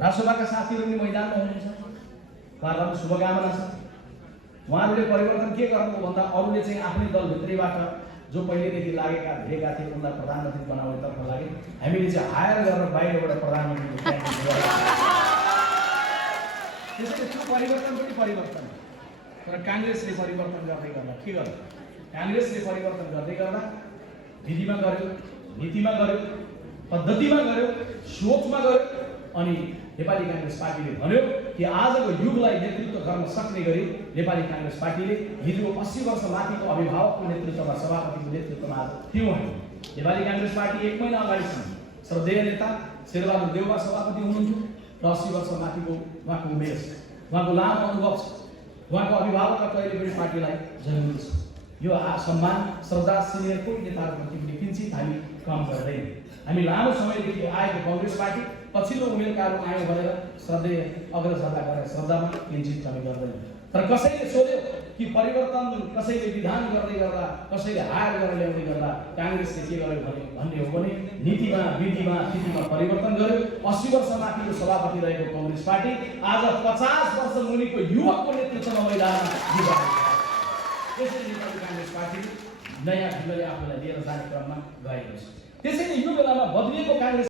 राष्ट्रसभाका साथीहरू पनि मैदानमा हुनुहुन्छ, उहाँहरूलाई शुभकामना छ। उहाँहरूले परिवर्तन के गर्नु भन्दा अरूले चाहिँ आफ्नै दलभित्रैबाट जो पहिलेदेखि लागेका भेटेका थिए उनलाई प्रधानमन्त्री बनाउनेतर्फ लागे। हामीले चाहिँ हायर गरेर बाहिरबाट प्रधानमन्त्री त्यसैले त्यो परिवर्तन पनि परिवर्तन हो। तर काङ्ग्रेसले परिवर्तन गर्दै गर्दा के गर्यो? काङ्ग्रेसले परिवर्तन गर्दै गर्दा विधिमा गर्यो, नीतिमा गर्यो, पद्धतिमा गर्यो, सोचमा गर्यो। अनि नेपाली काङ्ग्रेस पार्टीले भन्यो कि आजको युगलाई नेतृत्व गर्न सक्ने गरी नेपाली काङ्ग्रेस पार्टीले हिजो 80 वर्ष माथिको अभिभावकको नेतृत्वमा, सभापतिको नेतृत्वमा आज थियौँ हामी। नेपाली काङ्ग्रेस पार्टी 1 महिना अगाडिसम्म श्रद्धेय नेता शेरबहादुर देउवा सभापति हुनुहुन्थ्यो र 80 वर्ष माथिको उहाँको उमेर छ, उहाँको लामो अनुभव छ, उहाँको अभिभावकका कहिले पनि पार्टीलाई जरुरी छ। यो सम्मान श्रद्धा सिनियरको नेताहरूप्रति पनि किञ्चित हामी कम गर्दैन। हामी लामो समयदेखि आएको काङ्ग्रेस पार्टी पछिल्लो उमेरकाहरू आयो भनेर श्रद्धेय अग्रसरता गरेर श्रद्धामा किञ्चित कमी गर्दैन। तर कसैले सोध्यो कि परिवर्तन कसैले विधान गर्दै गर्दा, कसैले हायर गरेर ल्याउँदै गर्दा काङ्ग्रेसले के गर्यो भन्ने हो भने नीतिमा, विधिमा, तिथिमा परिवर्तन गर्यो। 80 वर्ष माथिको सभापति रहेको काङ्ग्रेस पार्टी आज 50 वर्ष मुनिको युवकको नेतृत्वमा मैदानमा जितेको छ। त्यसैले नेपाली काङ्ग्रेस पार्टी नयाँ ढङ्गले आफूलाई लिएर जाने क्रममा गएको छ। त्यसैले यो बेलामा बदलिएको काङ्ग्रेस